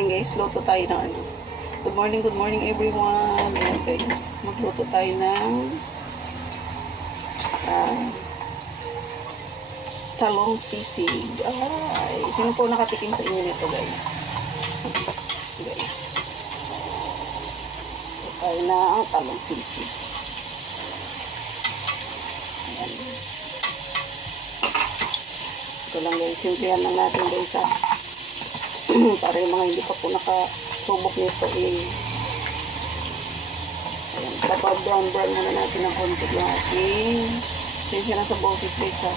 Ayan guys, luto tayo ng ano. Good morning everyone. Ayan guys, magluto tayo ng talong sisig. Ay, sino po nakatikim sa inyo nito guys? Guys. Ito tayo ng talong sisig. Ayan. Ito lang guys, simplihan lang natin guys ha. Para yung mga hindi pa po nakasubok nito ayan, brown muna natin ng konti yung ating sensya na sa boses guys ha.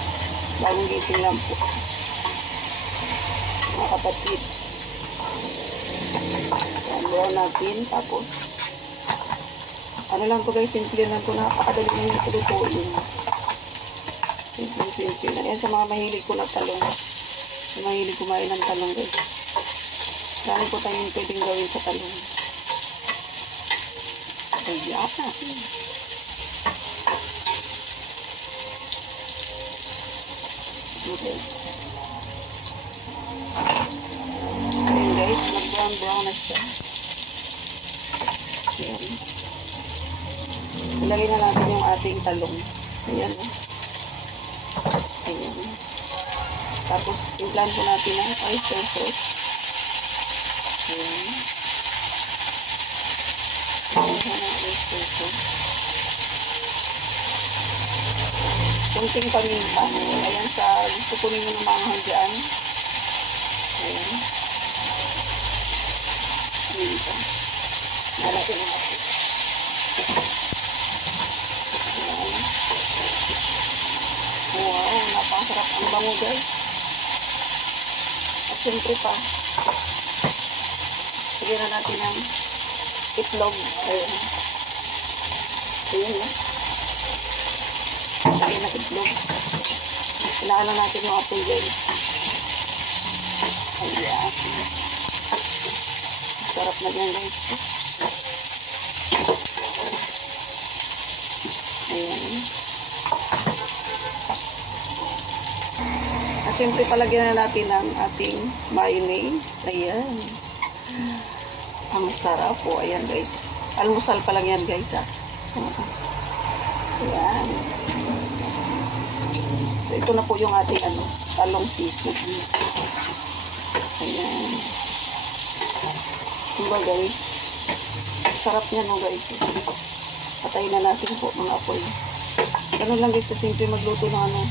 Bagong gising lang po mga kapatid. Ayan, brown natin tapos ano lang po guys, simple lang po, napakadali lang yung lutuin. Simple na yan sa mga mahilig po na talong, sa mahilig kumain ng talong guys. Dami po tayong pwedeng gawin sa talong. Ayan natin. Okay. So yun guys, mag-brown na siya. Ayan. Ilagay na natin yung ating talong. Ayan. Ayan. Tapos, implant po natin ang oyster sauce. Ayan. Ayan ang oyster sauce. Kunting paminta. Ayan, sa gusto ko ninyo ng mga dyan. Ayan. Paminta. Nalagyan ang asin. Ayan. Wow, napakasarap ang bango guys. At syempre pa, lagyan na natin ng itlog. Ayan. Ayan na. Lagyan na itlog. Kailangan na natin yung apple guys. Ayan. Sarap na yan guys. Ayan. At syempre palagyan na natin ang ating mayonnaise. Ayan. Ang sarap po. Ayan guys. Almusal pa lang yan guys ha. Ayan. So ito na po yung ating talong sisig. Ayan. Diba guys? Sarap niya no guys. Patayin na natin po mga apoy. Ganun lang guys kasi simple magluto ng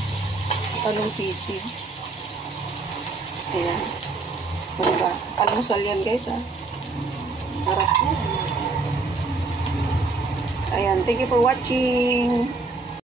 talong sisig. Ayan. Diba? Almusal yan guys ha. Harap po. Ayan. Thank you for watching.